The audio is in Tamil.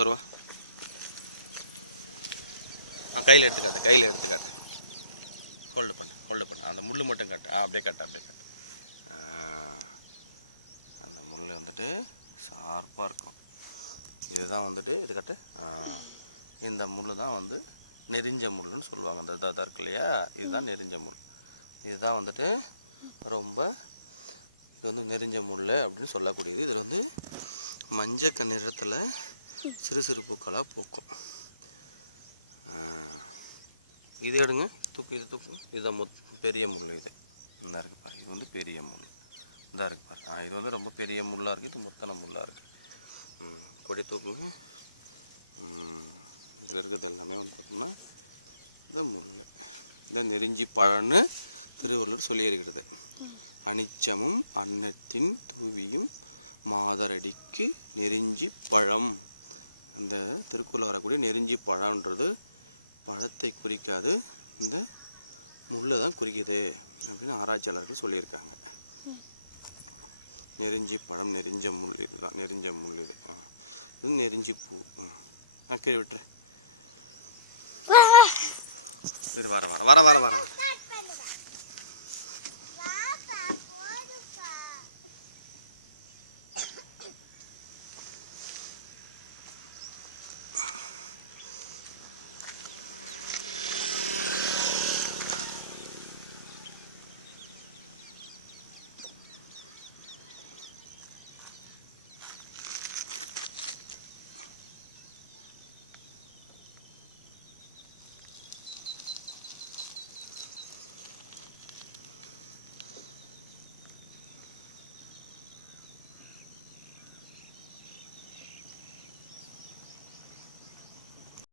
வருவா ஆ கையில் எடுத்து காட்டு கையில் எடுத்து காட்டு. ஹோல்டு பண்ணு ஹோல்டு பண்ணு. அந்த முள் மட்டும் காட்டு. ஆ அப்படியே காட்டு அப்படியே காட்டு. அந்த முள் வந்துட்டு ஷார்ப்பாக இருக்கும். இதுதான் வந்துட்டு இது காட்டு. இந்த முள் தான் வந்து நெறிஞ்ச முள்ளுன்னு சொல்லுவாங்க. அந்த இதாக இருக்கு இல்லையா? இதுதான் நெறிஞ்ச முள். இதுதான் வந்துட்டு ரொம்ப இது வந்து நெறிஞ்ச முள் அப்படின்னு சொல்லக்கூடியது. இதில் வந்து மஞ்சள் நிறத்தில் சிறு சிறு பூக்களாக பூக்கும் இது எடுங்க. தூக்கு இது தூக்கு. இதுதான் பெரிய முள் இது. இந்த இருக்குது பாரு. இது வந்து பெரிய முள். இதாக இருக்குது பாரு. ஆ இது வந்து ரொம்ப பெரிய முள்ளாக இருக்குது இது முத்தன முள்ளாக இருக்குது கொடி தூக்குங்க. இதில் இருக்கிறது எல்லாமே வந்து பார்த்தோம்னா இந்த முள். இந்த நெறிஞ்சி பழன்னு திருவள்ளுவர் சொல்லியிருக்கிறது. அனிச்சமும் அன்னத்தின் தூவியும் மாதரடிக்கு நெறிஞ்சி பழம். அந்த திருக்குறள் வரக்கூடிய நெறிஞ்சி பழம்ன்றது பழத்தை குறிக்காது இந்த முள்ளை தான் குறிக்குது அப்படின்னு ஆராய்ச்சியாளர்கள் சொல்லியிருக்காங்க நெறிஞ்சி பழம் நெறிஞ்ச முள் இதுதான் நெறிஞ்ச முள் இது. இது நெறிஞ்சி பூ. ஆ கீழே விட்டுரு வர வர வர வர வர வர